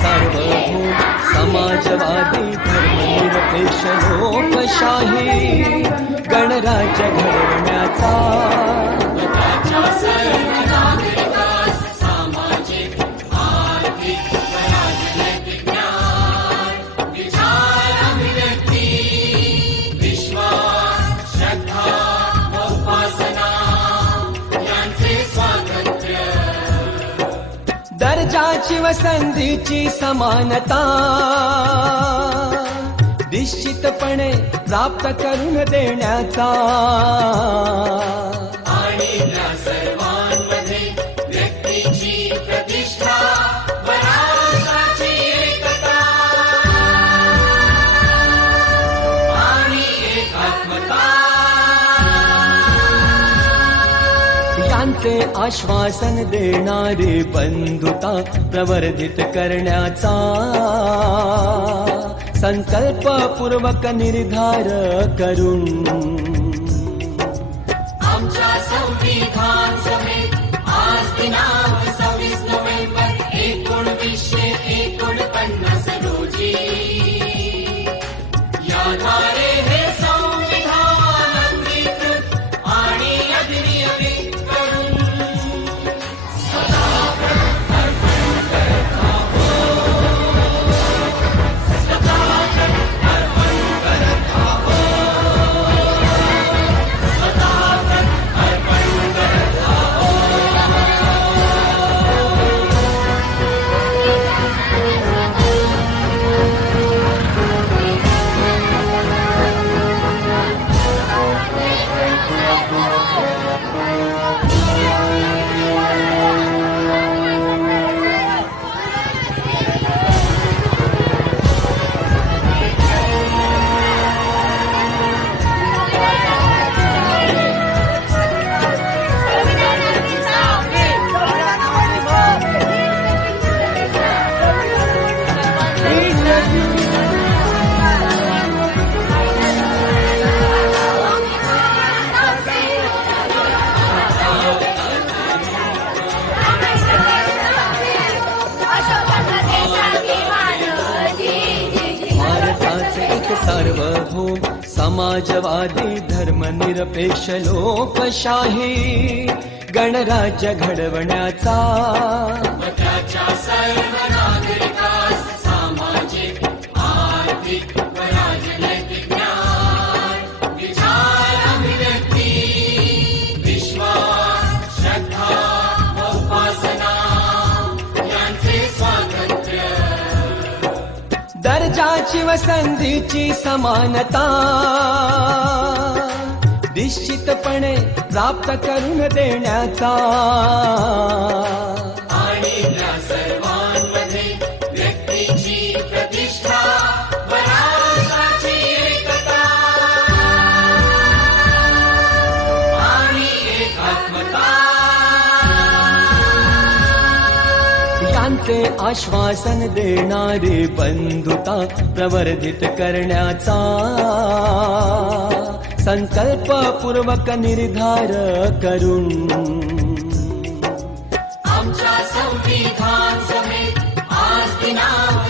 सार्वभौम समाजवादी धर्मनिरपेक्ष लोकशाही गणराज्य घडवण्याचा दर्जाची व संधीची समानता निश्चितपणे प्राप्त करून देण्याचा आणि त्या सर्वांमध्ये व्यक्तीची प्रतिष्ठा व राष्ट्राची एकता आणि एकात्मता यांचे आश्वासन देणारी बंधुता प्रवर्धित करण्याचा संकल्पपूर्वक निर्धार करून आमच्या संविधान सभेत आज दिनांक 26 नोव्हेंबर 1949 रोजी याद्वारे हे संविधान अंगीकृत आणि अधिनियमित करून सार्वभौम समाजवादी धर्मनिरपेक्ष लोकशाही गणराज्य घडवण्याचा व त्याच्या सर्व नागरिकास सामाजिक आर्थिक व राजनैतिक ज्ञान विचार अभिव्यक्ती विश्वास श्रद्धा व उपासना यांचे स्वातंत्र्य दर्जाची व संधीची समानता निश्चितपणे प्राप्त करून देण्याचा आणि त्या सर्वांमध्ये व्यक्तीची प्रतिष्ठा व राष्ट्राची एकता आणि एकात्मता यांचे आश्वासन देणारी बंधुता प्रवर्धित करण्याचा संकल्पपूर्वक निर्धार करून आमच्या संविधान सभेत आज दिनांक